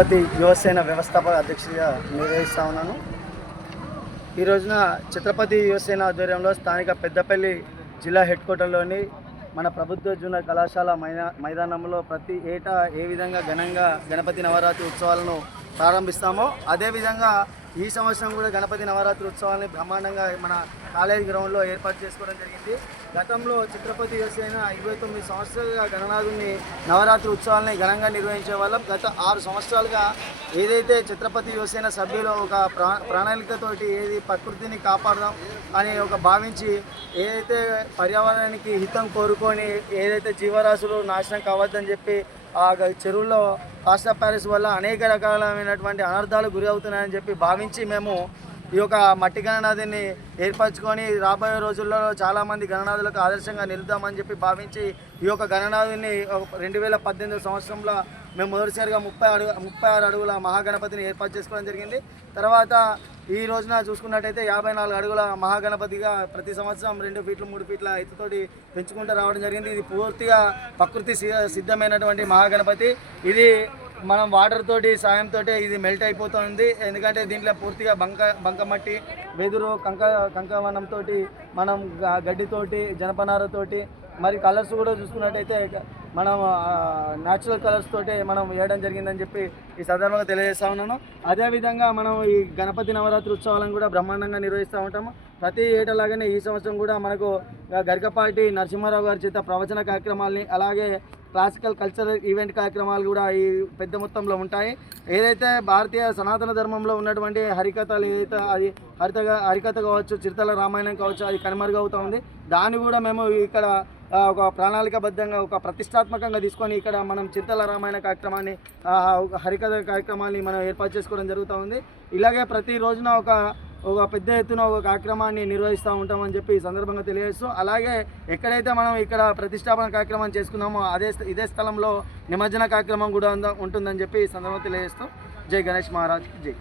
గణపతి యువసేన వ్యవస్థాపక అధ్యక్షుడిగా నిర్వహిస్తా ఉన్నాను. ఈ రోజున ఛత్రపతి యువసేన ఆధ్వర్యంలో స్థానిక పెద్దపల్లి జిల్లా హెడ్ క్వార్టర్లోని మన ప్రభుత్వ జూనియర్ కళాశాల మైదా మైదానంలో ప్రతి ఏటా ఏ విధంగా ఘనంగా గణపతి నవరాత్రి ఉత్సవాలను ప్రారంభిస్తామో అదేవిధంగా ఈ సంవత్సరం కూడా గణపతి నవరాత్రి ఉత్సవాన్ని బ్రహ్మాండంగా మన కాలేజ్ గ్రౌండ్లో ఏర్పాటు చేసుకోవడం జరిగింది. గతంలో ఛత్రపతి అయిన ఇరవై తొమ్మిది సంవత్సరాలుగా గణనాథుని నవరాత్రి ఉత్సవాలని ఘనంగా నిర్వహించే వాళ్ళం. గత ఆరు సంవత్సరాలుగా ఏదైతే చిత్రపతి యువసేన సభ్యులు ఒక ప్రా ప్రణాళికతోటి ఏది ప్రకృతిని కాపాడదాం అని ఒక భావించి ఏదైతే పర్యావరణానికి హితం కోరుకొని ఏదైతే జీవరాశులు నాశనం కావద్దని చెప్పి ఆ చెరువుల్లో కాస్టా ప్యారిస్ వల్ల అనేక రకాలైనటువంటి అనర్థాలు గురి అవుతున్నాయని చెప్పి భావించి మేము ఈ యొక్క మట్టి గణనాథిని ఏర్పరచుకొని రాబోయే రోజుల్లో చాలామంది గణనాథులకు ఆదర్శంగా నిలుద్దామని చెప్పి భావించి ఈ యొక్క గణనాథుని రెండు వేల పద్దెనిమిది సంవత్సరంలో మేము మొదటిసారిగా ముప్పై అడుగు ముప్పై ఆరు అడుగుల మహాగణపతిని ఏర్పాటు చేసుకోవడం జరిగింది. తర్వాత ఈ రోజున చూసుకున్నట్టయితే యాభై నాలుగు అడుగుల మహాగణపతిగా ప్రతి సంవత్సరం రెండు ఫీట్లు మూడు ఫీట్ల ఎత్తుతోటి పెంచుకుంటూ రావడం జరిగింది. ఇది పూర్తిగా ప్రకృతి సిద్ధమైనటువంటి మహాగణపతి. ఇది మనం వాటర్ తోటి సాయంతో ఇది మెల్ట్ అయిపోతుంది. ఎందుకంటే దీంట్లో పూర్తిగా బంక బంకమట్టి వెదురు కంక కంకవనంతో మనం గడ్డితోటి జనపనారతోటి మరి కలర్స్ కూడా చూసుకున్నట్టయితే మనం న్యాచురల్ కలర్స్ తోటి మనం వేయడం జరిగిందని చెప్పి ఈ సందర్భంగా తెలియజేస్తా ఉన్నాను. అదేవిధంగా మనం ఈ గణపతి నవరాత్రి ఉత్సవాలను కూడా బ్రహ్మాండంగా నిర్వహిస్తూ ఉంటాము. ప్రతి ఏటలాగానే ఈ సంవత్సరం కూడా మనకు గరికపాటి నరసింహారావు గారి చేత ప్రవచన కార్యక్రమాల్ని అలాగే క్లాసికల్ కల్చరల్ ఈవెంట్ కార్యక్రమాలు కూడా ఈ పెద్ద మొత్తంలో ఉంటాయి. ఏదైతే భారతీయ సనాతన ధర్మంలో ఉన్నటువంటి హరికథలు ఏదైతే అది హరితగా హరికథ కావచ్చు చిరుతల రామాయణం కావచ్చు అది కనుమరుగవుతూ ఉంది. దాన్ని కూడా మేము ఇక్కడ ఒక ప్రణాళికబద్ధంగా ఒక ప్రతిష్టాత్మకంగా తీసుకొని ఇక్కడ మనం చిరుతల రామాయణ కార్యక్రమాన్ని హరికథ కార్యక్రమాన్ని మనం ఏర్పాటు చేసుకోవడం జరుగుతూ ఉంది. ఇలాగే ప్రతి రోజున ఒక ఒక పెద్ద ఎత్తున ఒక కార్యక్రమాన్ని నిర్వహిస్తూ ఉంటామని చెప్పి ఈ సందర్భంగా తెలియజేస్తూ అలాగే ఎక్కడైతే మనం ఇక్కడ ప్రతిష్టాపన కార్యక్రమం చేసుకున్నామో అదే స్థ- ఇదే స్థలంలో నిమజ్జన కార్యక్రమం కూడా ఉంటుందని చెప్పి ఈ సందర్భంగా తెలియజేస్తూ జై గణేష్ మహారాజ్ జై.